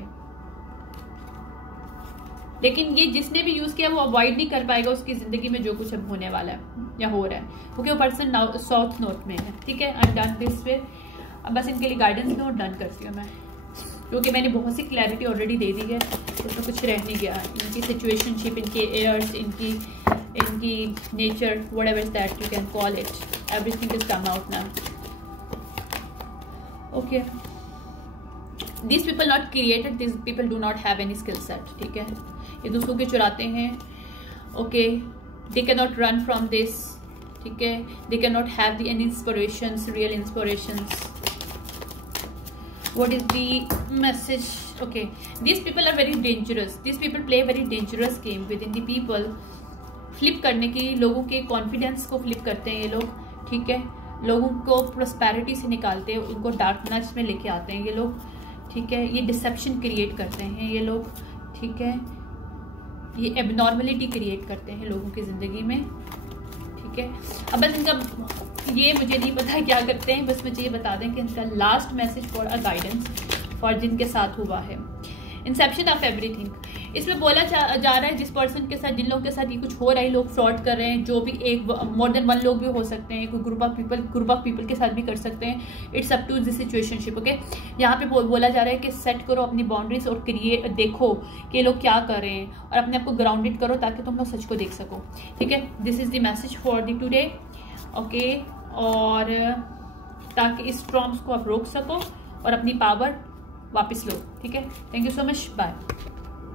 लेकिन ये जिसने भी यूज किया वो अवॉइड नहीं कर पाएगा उसकी जिंदगी में जो कुछ अब होने वाला है या हो रहा है, क्योंकि वो पर्सन साउथ नॉर्थ में है। ठीक है, I am done this way. अब बस इनके लिए गाइडेंस में डन करती हूँ मैं, क्योंकि मैंने बहुत सी क्लैरिटी ऑलरेडी दे दी है, उसमें कुछ रह नहीं गया। इनकी सिचुएशनशिप, इनके एयर्स, इनकी nature, whatever is that you can call it, everything is come out now. Okay, this people not created, this people do not have any skill set. ठीक है, ये दूसरों के चुराते हैं। Okay, they can not run from this. ठीक है, they can not have any inspirations, real inspirations. What is the message? Okay, these people are very dangerous. These people play a very dangerous game within the people. Flip करने की, लोगों के कॉन्फिडेंस को फ्लिप करते हैं ये लोग। ठीक है, लोगों को प्रोस्पेरिटी से निकालते हैं, उनको डार्कनेस में लेके आते हैं ये लोग। ठीक है, ये डिसेप्शन क्रिएट करते हैं ये लोग। ठीक है, ये एबनॉर्मलिटी क्रिएट करते हैं लोगों की जिंदगी में। ठीक है, अब बस इनका ये मुझे नहीं पता क्या करते हैं, बस मुझे ये बता दें कि इनका last message for a guidance for जिनके साथ हुआ है। इंसेप्शन ऑफ एवरीथिंग, इसमें बोला जा रहा है जिस पर्सन के साथ, जिन लोगों के साथ ये कुछ हो रहा है, लोग फ्रॉड कर रहे हैं, जो भी एक मोर देन वन लोग भी हो सकते हैं, कोई ग्रुप ऑफ पीपल के साथ भी कर सकते हैं। It's up to this situationship. Okay, यहाँ पे बोला जा रहा है कि सेट करो अपनी बाउंड्रीज और क्रिएट, देखो कि लोग क्या कर रहे हैं और अपने आप को ग्राउंडेड करो ताकि तुम लोग सच को देख सको। ठीक है, this is the message for the today. Okay, और ताकि इस स्टॉर्म्स को आप रोक सको और अपनी पावर वापस लो। ठीक है, thank you so much, bye.